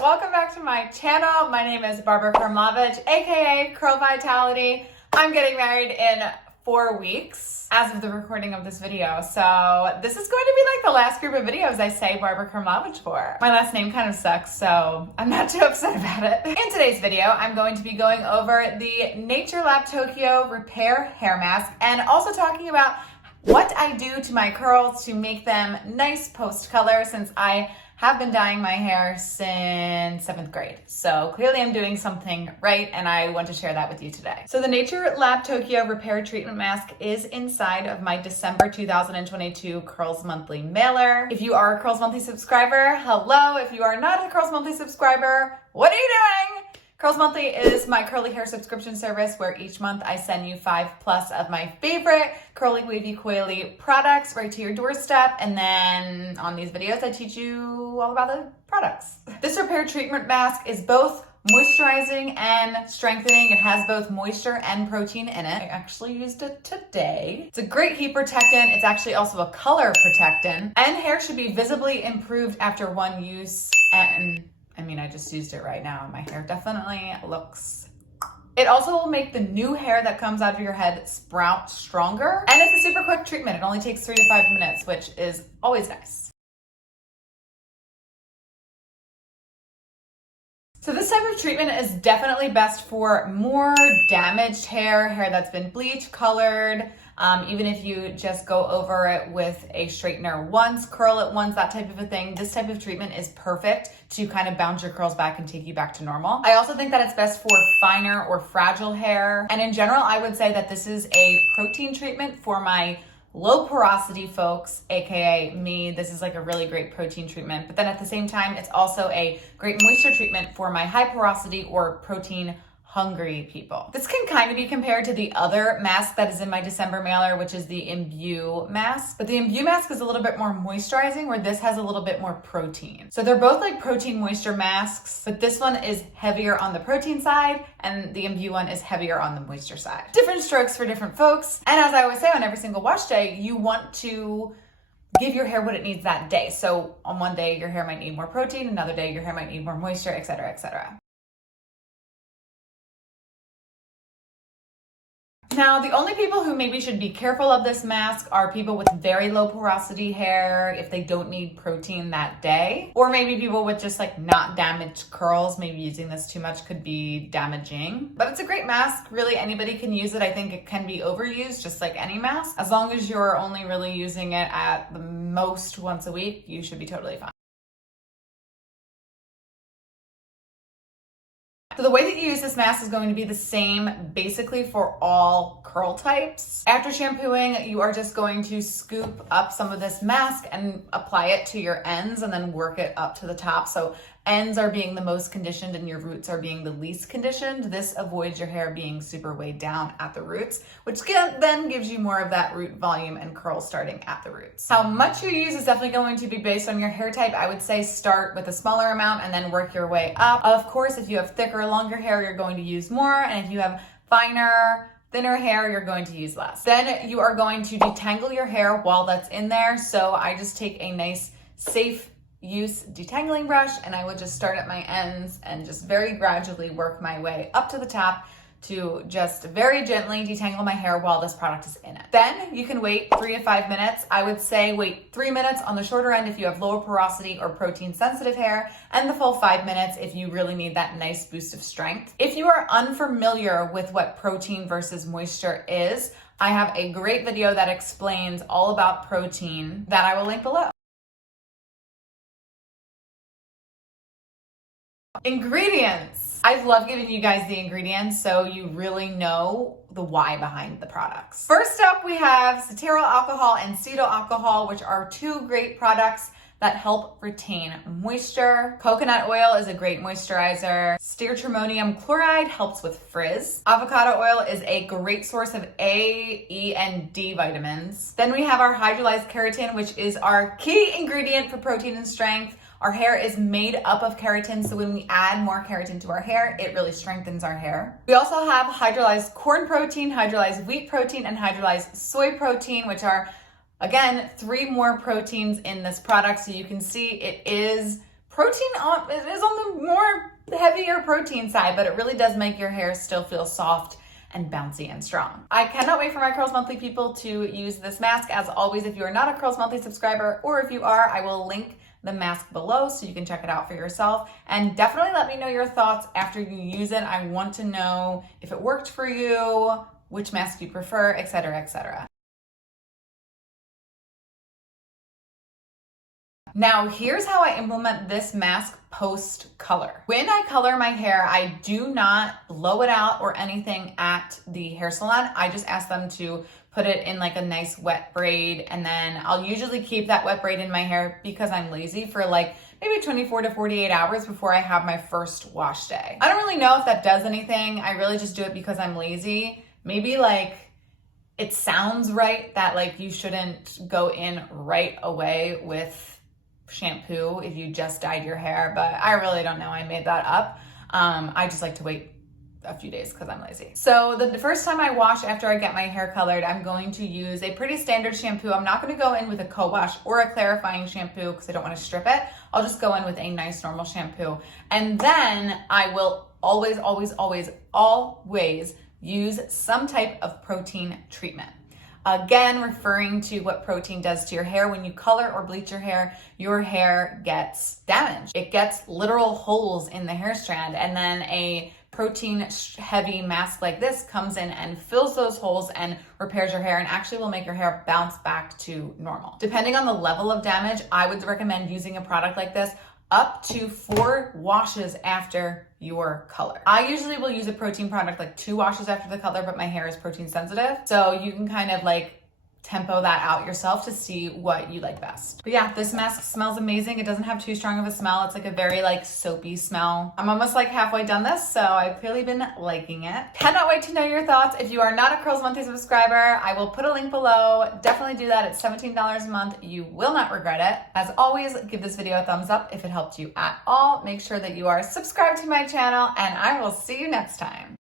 welcome back to my channel. My name is Barbara Krumlovich, aka Curl Vitality. I'm getting married in 4 weeks as of the recording of this video. So this is going to be like the last group of videos I say Barbara Krumlovich for. My last name kind of sucks, so I'm not too upset about it. In today's video, I'm going to be going over the NatureLab Tokyo Repair Hair Mask and also talking about what I do to my curls to make them nice post-color, since I have been dyeing my hair since 7th grade. So clearly I'm doing something right, and I want to share that with you today. So the NatureLab Tokyo Repair Treatment Mask is inside of my December 2022 Curls Monthly mailer. If you are a Curls Monthly subscriber, hello. If you are not a Curls Monthly subscriber, what are you doing? Curls Monthly is my curly hair subscription service where each month I send you 5+ of my favorite curly, wavy, coily products right to your doorstep. And then on these videos, I teach you all about the products. This repair treatment mask is both moisturizing and strengthening. It has both moisture and protein in it. I actually used it today. It's a great heat protectant. It's actually also a color protectant. And hair should be visibly improved after one use. And I just used it right now and my hair definitely looks. It also will make the new hair that comes out of your head sprout stronger. And it's a super quick treatment. It only takes 3 to 5 minutes, which is always nice. So this type of treatment is definitely best for more damaged hair that's been bleach colored. Even if you just go over it with a straightener once, curl it once, that type of a thing, this type of treatment is perfect to kind of bounce your curls back and take you back to normal. I also think that it's best for finer or fragile hair. And in general, I would say that this is a protein treatment for my low porosity folks, aka me. This is like a really great protein treatment. But then at the same time, it's also a great moisture treatment for my high porosity or protein hungry people. This can kind of be compared to the other mask that is in my December mailer, which is the Imbue mask. But the Imbue mask is a little bit more moisturizing, where this has a little bit more protein. So they're both like protein moisture masks, but this one is heavier on the protein side and the Imbue one is heavier on the moisture side. Different strokes for different folks. And as I always say, on every single wash day, you want to give your hair what it needs that day. So on one day, your hair might need more protein, another day, your hair might need more moisture, etc., etc. Now, the only people who maybe should be careful of this mask are people with very low porosity hair if they don't need protein that day, or maybe people with just like not damaged curls. Maybe using this too much could be damaging, but it's a great mask. Really, anybody can use it. I think it can be overused just like any mask. As long as you're only really using it at the most once a week, you should be totally fine. So the way that you use this mask is going to be the same basically for all curl types. After shampooing, you are just going to scoop up some of this mask and apply it to your ends and then work it up to the top. So ends are being the most conditioned and your roots are being the least conditioned. This avoids your hair being super weighed down at the roots, which then gives you more of that root volume and curl starting at the roots. How much you use is definitely going to be based on your hair type. I would say start with a smaller amount and then work your way up. Of course, if you have thicker, longer hair, you're going to use more. And if you have finer, thinner hair, you're going to use less. Then you are going to detangle your hair while that's in there. So I just take a nice, safe use detangling brush and I would just start at my ends and just very gradually work my way up to the top to just very gently detangle my hair while this product is in it. Then you can wait 3 to 5 minutes. I would say wait 3 minutes on the shorter end if you have lower porosity or protein sensitive hair, and the full 5 minutes if you really need that nice boost of strength. If you are unfamiliar with what protein versus moisture is, I have a great video that explains all about protein that I will link below. Ingredients. I love giving you guys the ingredients so you really know the why behind the products. First up, we have cetyl alcohol and cetyl alcohol, which are 2 great products that help retain moisture. Coconut oil is a great moisturizer. Steartrimonium chloride helps with frizz. Avocado oil is a great source of A, E, and D vitamins. Then we have our hydrolyzed keratin, which is our key ingredient for protein and strength. Our hair is made up of keratin, so when we add more keratin to our hair, it really strengthens our hair. We also have hydrolyzed corn protein, hydrolyzed wheat protein, and hydrolyzed soy protein, which are, again, 3 more proteins in this product. So you can see it is protein is on the more heavier protein side, but it really does make your hair still feel soft and bouncy and strong. I cannot wait for my Curls Monthly people to use this mask. As always, if you are not a Curls Monthly subscriber, or if you are, I will link the mask below so you can check it out for yourself. And definitely let me know your thoughts after you use it. I want to know if it worked for you, which mask you prefer, etc., etc. Now, here's how I implement this mask post color. When I color my hair, I do not blow it out or anything at the hair salon. I just ask them to put it in like a nice wet braid, and then I'll usually keep that wet braid in my hair because I'm lazy for like maybe 24 to 48 hours before I have my first wash day. I don't really know if that does anything. I really just do it because I'm lazy. Maybe like it sounds right that like you shouldn't go in right away with shampoo if you just dyed your hair, but I really don't know. I made that up. I just like to wait a few days because I'm lazy. So the first time I wash after I get my hair colored, I'm going to use a pretty standard shampoo. I'm not going to go in with a co-wash or a clarifying shampoo because I don't want to strip it. I'll just go in with a nice normal shampoo. And then I will always use some type of protein treatment. Again, referring to what protein does to your hair. When you color or bleach your hair gets damaged. It gets literal holes in the hair strand, and then a protein heavy mask like this comes in and fills those holes and repairs your hair and actually will make your hair bounce back to normal. Depending on the level of damage, I would recommend using a product like this up to 4 washes after your color. I usually will use a protein product like 2 washes after the color, but my hair is protein sensitive. So you can kind of like tempo that out yourself to see what you like best. But yeah, this mask smells amazing. It doesn't have too strong of a smell. It's like a very like soapy smell. I'm almost like halfway done this, so I've clearly been liking it. Cannot wait to know your thoughts. If you are not a Curls Monthly subscriber, I will put a link below. Definitely do that. It's $17 a month. You will not regret it. As always, give this video a thumbs up if it helped you at all. Make sure that you are subscribed to my channel, and I will see you next time.